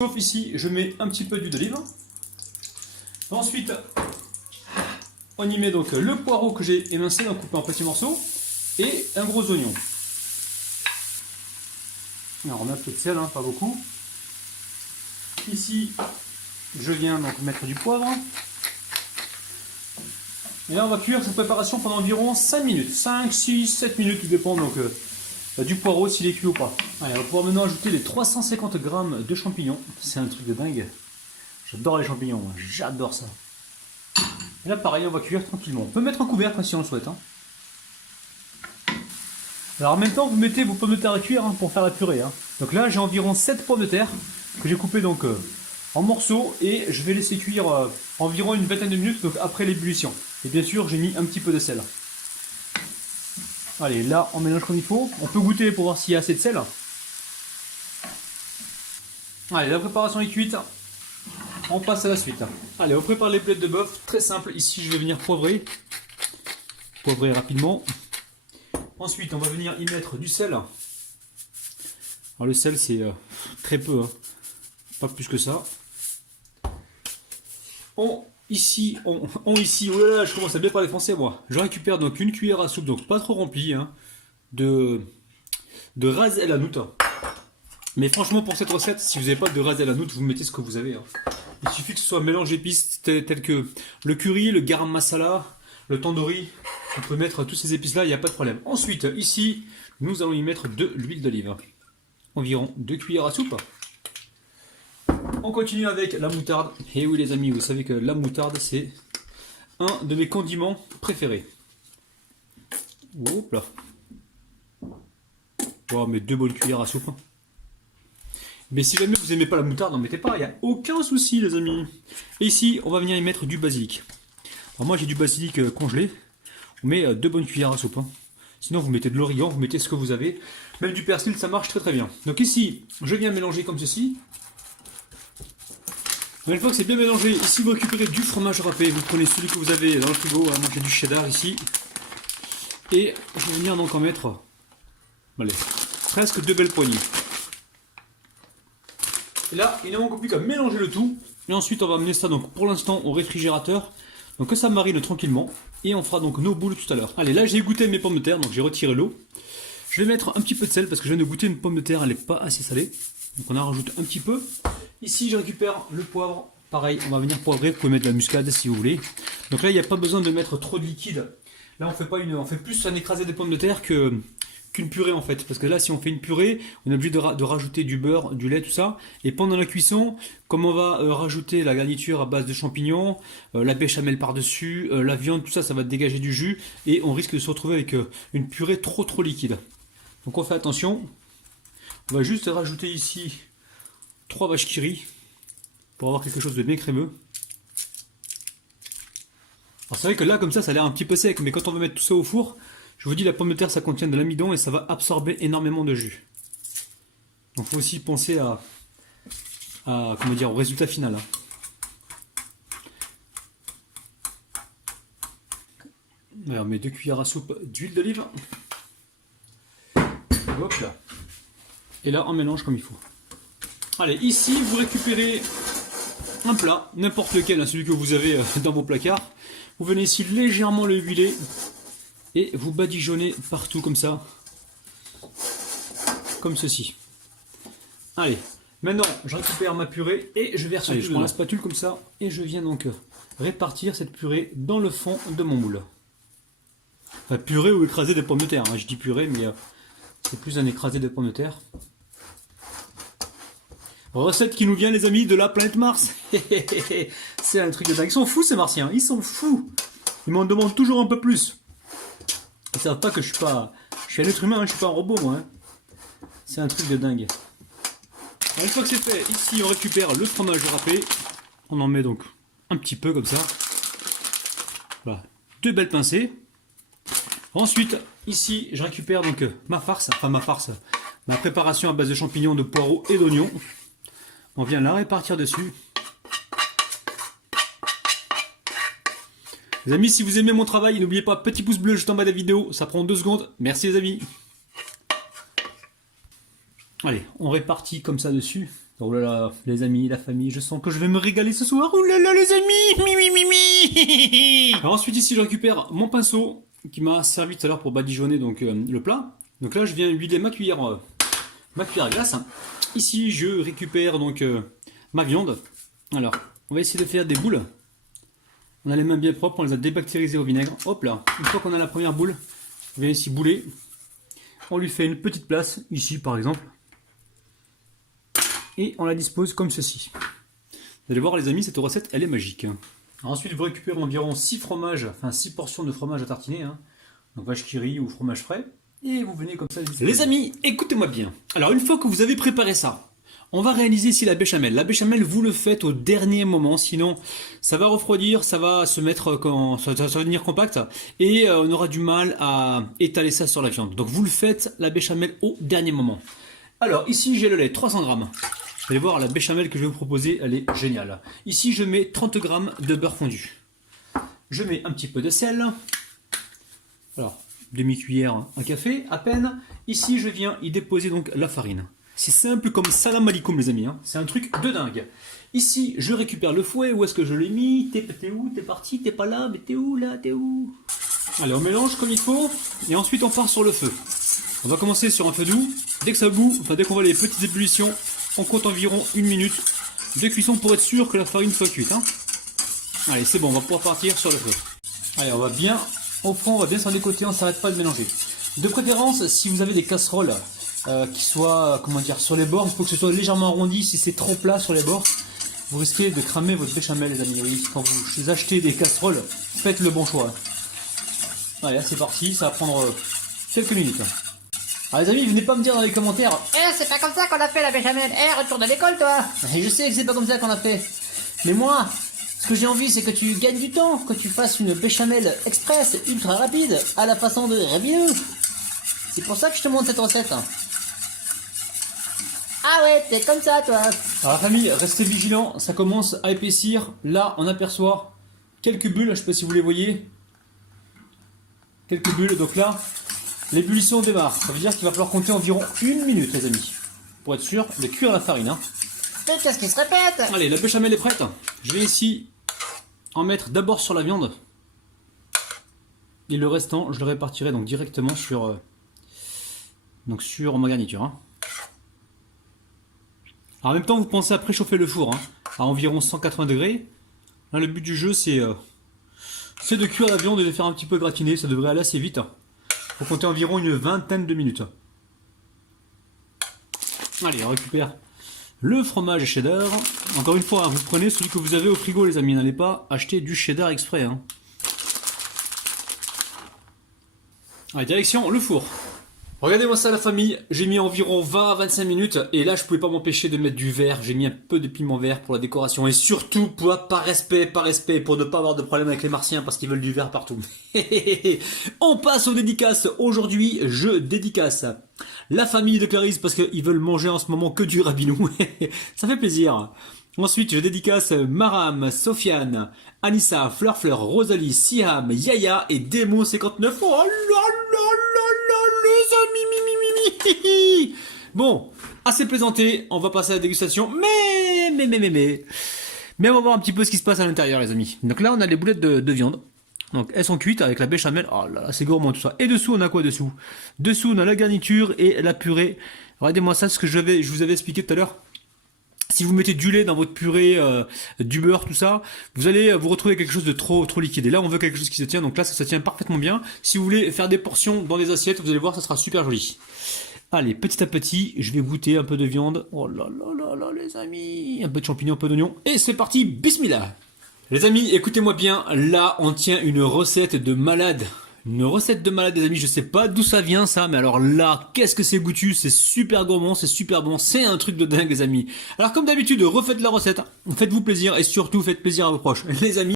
Sauf ici, je mets un petit peu d'huile d'olive. Ensuite, on y met donc le poireau que j'ai émincé, donc coupé en petits morceaux, et un gros oignon. Alors on met un peu de sel, hein, pas beaucoup. Ici, je viens donc mettre du poivre. Et là on va cuire cette préparation pendant environ 5 minutes. 5, 6, 7 minutes, tout dépend donc du poireau s'il est cuit ou pas. Allez, on va pouvoir maintenant ajouter les 350 g de champignons. C'est un truc de dingue. J'adore les champignons, j'adore ça. Et là pareil, on va cuire tranquillement. On peut mettre un couvercle si on le souhaite. Hein. Alors en même temps, vous mettez vos pommes de terre à cuire hein, pour faire la purée. Hein. Donc là, j'ai environ 7 pommes de terre que j'ai coupées donc en morceaux et je vais laisser cuire environ une vingtaine de minutes donc après l'ébullition. Et bien sûr, j'ai mis un petit peu de sel. Allez, là, on mélange comme il faut. On peut goûter pour voir s'il y a assez de sel. Allez, la préparation est cuite. On passe à la suite. Allez, on prépare les blettes de bœuf. Très simple. Ici, je vais venir poivrer. Poivrer rapidement. Ensuite, on va venir y mettre du sel. Alors, le sel, c'est très peu. Hein. Pas plus que ça. Ici, oh là là, je commence à bien parler français moi. Je récupère donc une cuillère à soupe, donc pas trop remplie, hein, de ras el hanout. Mais franchement, pour cette recette, si vous n'avez pas de ras el hanout, vous mettez ce que vous avez. Hein. Il suffit que ce soit un mélange d'épices tels que le curry, le garam masala, le tandoori. On peut mettre tous ces épices là, il n'y a pas de problème. Ensuite, ici, nous allons y mettre de l'huile d'olive. Environ 2 cuillères à soupe. On continue avec la moutarde. Et oui les amis, vous savez que la moutarde c'est un de mes condiments préférés. Hop là. On va mettre 2 bonnes cuillères à soupe. Mais si jamais vous n'aimez pas la moutarde, n'en mettez pas, il n'y a aucun souci les amis. Et ici, on va venir y mettre du basilic. Alors moi j'ai du basilic congelé. On met 2 bonnes cuillères à soupe. Hein. Sinon vous mettez de l'origan, vous mettez ce que vous avez. Même du persil, ça marche très très bien. Donc ici, je viens mélanger comme ceci. Une fois que c'est bien mélangé, ici vous récupérez du fromage râpé, vous prenez celui que vous avez dans le frigo, moi j'ai du cheddar ici, et je vais venir donc en mettre, allez, presque 2 belles poignées. Et là, il ne manque plus qu'à mélanger le tout, et ensuite on va amener ça donc pour l'instant au réfrigérateur, donc que ça marine tranquillement, et on fera donc nos boules tout à l'heure. Allez, là j'ai goûté mes pommes de terre, donc j'ai retiré l'eau. Je vais mettre un petit peu de sel parce que je viens de goûter une pomme de terre, elle n'est pas assez salée, donc on en rajoute un petit peu. Ici, je récupère le poivre. Pareil, on va venir poivrer. Vous pouvez mettre de la muscade si vous voulez. Donc là, il n'y a pas besoin de mettre trop de liquide. Là, on fait plus un écrasé de pommes de terre qu'une purée en fait. Parce que là, si on fait une purée, on est obligé de rajouter du beurre, du lait, tout ça. Et pendant la cuisson, comme on va rajouter la garniture à base de champignons, la béchamel par-dessus, la viande, tout ça, ça va dégager du jus. Et on risque de se retrouver avec une purée trop liquide. Donc on fait attention. On va juste rajouter ici 3 vaches qui rient pour avoir quelque chose de bien crémeux. Alors c'est vrai que là comme ça a l'air un petit peu sec, mais quand on va mettre tout ça au four, je vous dis la pomme de terre ça contient de l'amidon et ça va absorber énormément de jus. Donc il faut aussi penser comment dire, au résultat final. Alors, on met 2 cuillères à soupe d'huile d'olive. Hop là. Et là on mélange comme il faut. Allez, ici, vous récupérez un plat, n'importe lequel, hein, celui que vous avez dans vos placards. Vous venez ici légèrement le huiler et vous badigeonnez partout comme ça, comme ceci. Allez, maintenant, je récupère ma purée et je verse. Allez, je prends la spatule comme ça et je viens donc répartir cette purée dans le fond de mon moule. Enfin, purée ou écrasé de pommes de terre, hein. Je dis purée, mais c'est plus un écrasé de pommes de terre. Recette qui nous vient les amis de la planète Mars. C'est un truc de dingue. Ils sont fous ces martiens, ils sont fous. Ils m'en demandent toujours un peu plus. Ils savent pas que je suis un être humain, hein, je suis pas un robot moi. Hein. C'est un truc de dingue. Alors, une fois que c'est fait, ici on récupère le fromage râpé. On en met donc un petit peu comme ça. Voilà, 2 belles pincées. Ensuite, ici je récupère donc ma préparation à base de champignons, de poireaux et d'oignons. On vient la répartir dessus. Les amis, si vous aimez mon travail, n'oubliez pas, petit pouce bleu juste en bas de la vidéo, ça prend 2 secondes. Merci les amis. Allez, on répartit comme ça dessus. Oh là là, les amis, la famille, je sens que je vais me régaler ce soir. Oh là là, les amis, mi. Alors ensuite ici, je récupère mon pinceau qui m'a servi tout à l'heure pour badigeonner donc le plat. Donc là, je viens huiler ma cuillère à glace. Ici, je récupère donc ma viande. Alors, on va essayer de faire des boules. On a les mains bien propres, on les a débactérisées au vinaigre. Hop là, une fois qu'on a la première boule, on vient ici bouler. On lui fait une petite place, ici par exemple. Et on la dispose comme ceci. Vous allez voir les amis, cette recette, elle est magique. Alors ensuite, vous récupérez environ 6 fromages, enfin 6 portions de fromage à tartiner. Donc vache qui rit ou fromage frais. Et vous venez comme ça. Les amis, écoutez-moi bien. Alors une fois que vous avez préparé ça, on va réaliser ici la béchamel. La béchamel, vous le faites au dernier moment, sinon ça va refroidir, ça va se mettre quand ça va devenir compact et on aura du mal à étaler ça sur la viande. Donc vous le faites la béchamel au dernier moment. Alors ici j'ai le lait, 300 grammes. Vous allez voir la béchamel que je vais vous proposer, elle est géniale. Ici je mets 30 grammes de beurre fondu. Je mets un petit peu de sel. Alors demi-cuillère à café à peine. Ici je viens y déposer donc la farine. C'est simple comme salam alaikum les amis, c'est un truc de dingue. Ici, je récupère le fouet, où est-ce que je l'ai mis? T'es où? T'es parti? T'es pas là? Mais t'es où là? T'es où? Allez, on mélange comme il faut, et ensuite on part sur le feu. On va commencer sur un feu doux. Dès que ça bout, enfin dès qu'on voit les petites ébullitions, on compte environ 1 minute de cuisson pour être sûr que la farine soit cuite. Allez, c'est bon, on va pouvoir partir sur le feu. Allez, on va bien, au fond, on va bien s'en décoter, on ne s'arrête pas de mélanger. De préférence, si vous avez des casseroles qui soient, comment dire, sur les bords, il faut que ce soit légèrement arrondi. Si c'est trop plat sur les bords, vous risquez de cramer votre béchamel, les amis. Oui, quand vous achetez des casseroles, faites le bon choix. Allez, c'est parti, ça va prendre quelques minutes. Alors les amis, venez pas me dire dans les commentaires c'est pas comme ça qu'on a fait la béchamel. Retourne à l'école toi. Et je sais que c'est pas comme ça qu'on a fait. Mais moi, ce que j'ai envie, c'est que tu gagnes du temps, que tu fasses une béchamel express, ultra rapide, à la façon de Rabinou. C'est pour ça que je te montre cette recette. Ah ouais, t'es comme ça toi. Alors la famille, restez vigilants, ça commence à épaissir. Là, on aperçoit quelques bulles, je sais pas si vous les voyez. Quelques bulles, donc là, l'ébullition démarre. Ça veut dire qu'il va falloir compter environ 1 minute les amis. Pour être sûr de cuire la farine. Mais qu'est-ce qui se répète? Allez, la béchamel est prête. Je vais ici en mettre d'abord sur la viande. Et le restant, je le répartirai donc directement sur ma garniture. Alors en même temps, vous pensez à préchauffer le four à environ 180 degrés. Là, le but du jeu, c'est de cuire la viande et de faire un petit peu gratiner. Ça devrait aller assez vite. Faut compter environ une vingtaine de minutes. Allez, on récupère le fromage cheddar. Encore une fois, vous prenez celui que vous avez au frigo, les amis. N'allez pas acheter du cheddar exprès. Allez, direction le four. Regardez-moi ça la famille, j'ai mis environ 20 à 25 minutes et là je pouvais pas m'empêcher de mettre du vert, j'ai mis un peu de piment vert pour la décoration et surtout par respect, pour ne pas avoir de problème avec les martiens parce qu'ils veulent du vert partout. On passe aux dédicaces, aujourd'hui je dédicace la famille de Clarisse parce qu'ils veulent manger en ce moment que du rabinou, ça fait plaisir. Ensuite, je dédicace Maram, Sofiane, Anissa, Fleur, Rosalie, Siam, Yaya et Demo59. Oh là là là là, les amis, Bon, assez plaisanté, on va passer à la dégustation. Mais on va voir un petit peu ce qui se passe à l'intérieur, les amis. Donc là, on a les boulettes de viande. Donc elles sont cuites avec la béchamel. Oh là là, c'est gourmand tout ça. Et dessous, on a quoi dessous? Dessous, on a la garniture et la purée. Regardez-moi ça, ce que je vous avais expliqué tout à l'heure. Si vous mettez du lait dans votre purée, du beurre, tout ça, vous allez vous retrouver quelque chose de trop liquide. Et là, on veut quelque chose qui se tient. Donc là, ça se tient parfaitement bien. Si vous voulez faire des portions dans des assiettes, vous allez voir, ça sera super joli. Allez, petit à petit, je vais goûter un peu de viande. Oh là là là là, les amis. Un peu de champignons, un peu d'oignons. Et c'est parti, bismillah. Les amis, écoutez-moi bien. Là, on tient une recette de malade. Une recette de malade, les amis, je sais pas d'où ça vient ça, mais alors là, qu'est-ce que c'est goûtu, c'est super gourmand, c'est super bon, c'est un truc de dingue les amis. Alors comme d'habitude, refaites la recette, faites-vous plaisir et surtout faites plaisir à vos proches. Les amis,